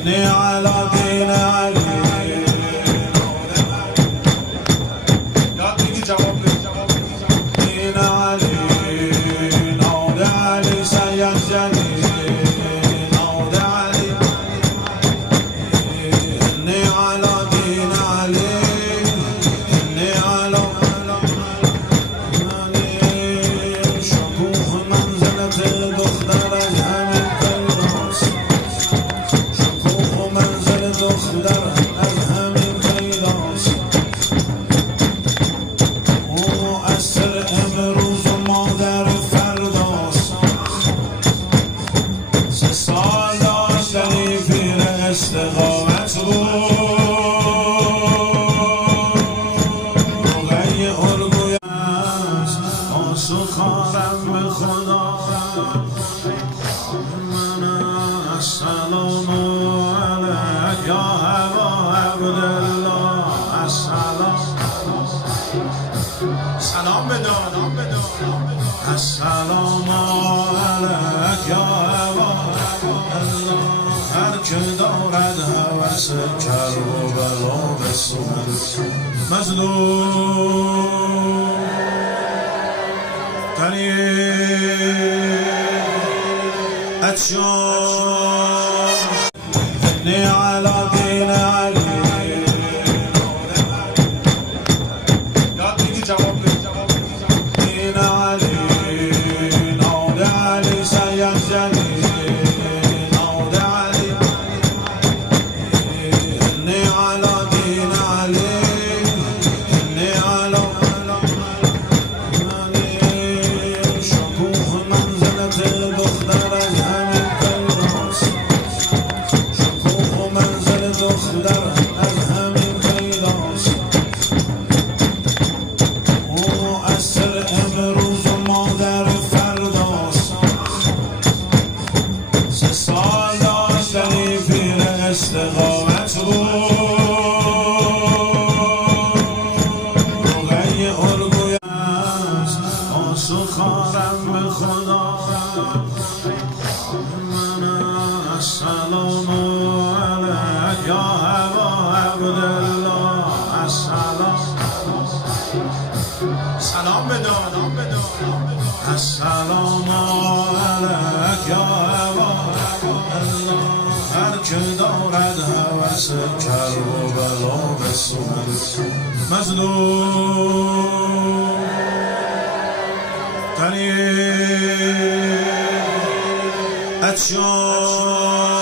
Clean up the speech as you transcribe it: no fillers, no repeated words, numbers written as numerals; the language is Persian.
إني على دين علي. ياد میگی جواب دین علی، نود علی سید جلی، نود علی. إني على دين علي، إني على شکوه منزلت دختر از همین پیداست، شکوه منزل دختر از همین پیداست. او مؤثر امروز و مادر فرداست. 3 سال داشتنی پیر استقامت بود، روغی الگوی است آسوخارم به خدا. من السلام علیک یا ابا عبدالله، السلام سلام بدار، السلام علیک یا ابا عبدالله. هر که دارد هوس کرب و بلا بسوز مظلوم طریق اتشان. إني على دين علي. یاد میگی جواب دین علی، نود علی سید جلی، نود علی. إني على دين علي، إني على شکوه منزلت دختر از همین پیداست، شکوه منزل دختر از همین پیداست. او مؤثر امروز و مادر فرداست. 3 سال داشتنی پیر استقامت بود، روغی الگوی است آسوخارم به خدا. من السلام علیک یا ابا عبدالله، السلام سلام بدار، السلام علیک یا ابا عبدالله. هر که دارد هوس کرب و بلا بسوز مظلوم طریق اتشان.